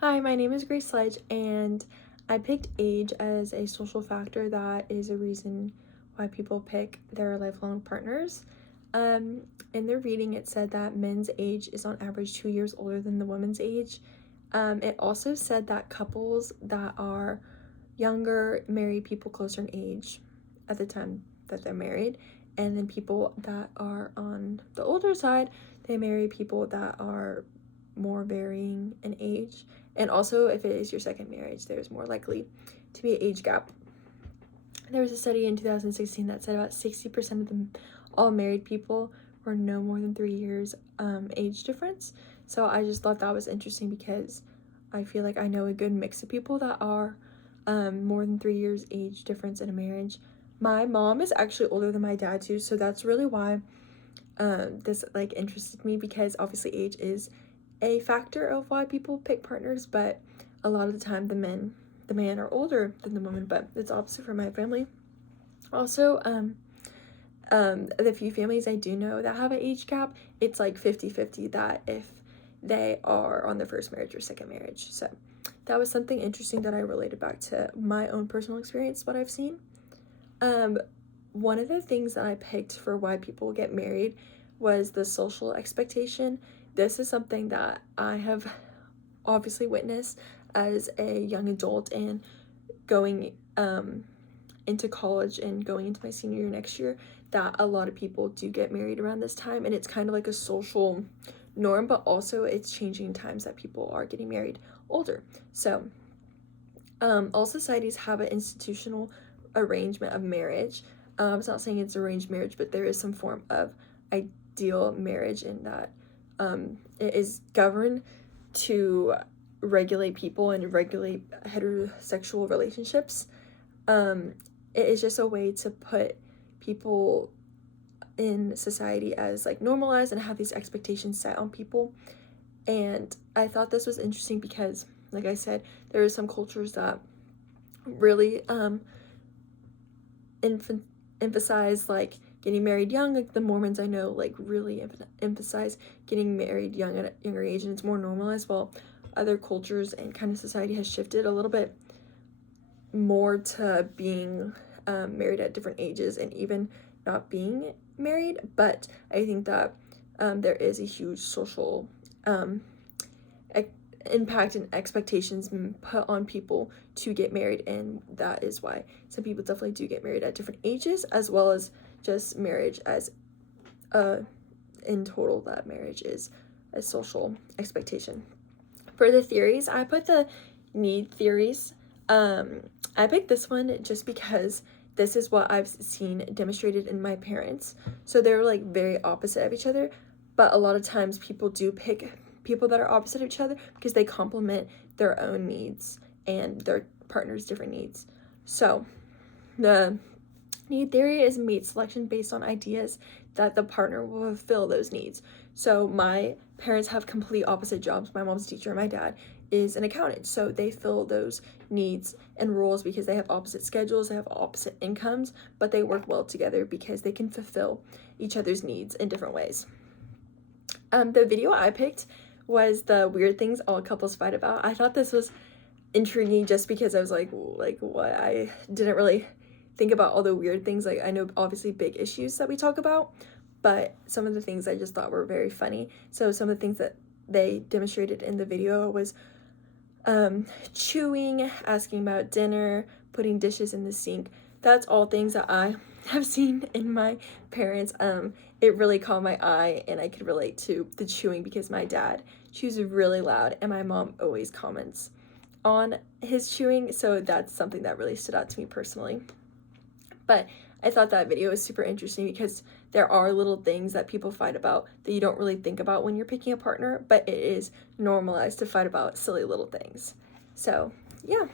Hi, my name is Grace Sledge, and I picked age as a social factor that is a reason why people pick their lifelong partners. In the reading, it said that men's age is on average 2 years older than the women's age. It also said that couples that are younger marry people closer in age at the time that they're married, and then people that are on the older side, they marry people that are more varying in age. And also, if it is your second marriage, there's more likely to be an age gap. There was a study in 2016 that said about 60% of all married people were no more than 3 years age difference. So I just thought that was interesting because I feel like I know a good mix of people that are more than 3 years age difference in a marriage. My mom is actually older than my dad too, so that's really why this interested me, because obviously age is a factor of why people pick partners, but a lot of the time the man are older than the woman, but it's opposite for my family. Also, the few families I do know that have an age gap, it's like 50-50 that if they are on their first marriage or second marriage. So that was something interesting that I related back to my own personal experience, what I've seen. One of the things that I picked for why people get married was the social expectation. This is something that I have obviously witnessed as a young adult and going into college and going into my senior year next year, that a lot of people do get married around this time, and it's kind of like a social norm, but also it's changing times that people are getting married older. So all societies have an institutional arrangement of marriage. I'm not saying it's arranged marriage, but there is some form of ideal marriage in that it is governed to regulate people and regulate heterosexual relationships. It is just a way to put people in society as like normalized and have these expectations set on people. And I thought this was interesting because, like I said, there are some cultures that really emphasize like getting married young. Like the Mormons I know like really emphasize getting married young at a younger age, and it's more normalized, while other cultures and kind of society has shifted a little bit more to being married at different ages and even not being married. But I think that there is a huge social impact and expectations put on people to get married, and that is why some people definitely do get married at different ages, as well as just marriage as in total, that marriage is a social expectation. For the theories, I put the need theories. I picked this one just because this is what I've seen demonstrated in my parents. So they're like very opposite of each other, but a lot of times people do pick people that are opposite of each other because they complement their own needs and their partner's different needs. So the need theory is mate selection based on ideas that the partner will fulfill those needs. So my parents have complete opposite jobs. My mom's a teacher and my dad is an accountant. So they fill those needs and roles because they have opposite schedules, they have opposite incomes, but they work well together because they can fulfill each other's needs in different ways. The video I picked was the weird things all couples fight about. I thought this was intriguing just because I was like what, I didn't really think about all the weird things. Like I know obviously big issues that we talk about, but some of the things I just thought were very funny. So some of the things that they demonstrated in the video was chewing, asking about dinner, putting dishes in the sink. That's all things that I have seen in my parents. It really caught my eye, and I could relate to the chewing because my dad chews really loud and my mom always comments on his chewing, so that's something that really stood out to me personally. But I thought that video was super interesting because there are little things that people fight about that you don't really think about when you're picking a partner, but it is normalized to fight about silly little things. So yeah.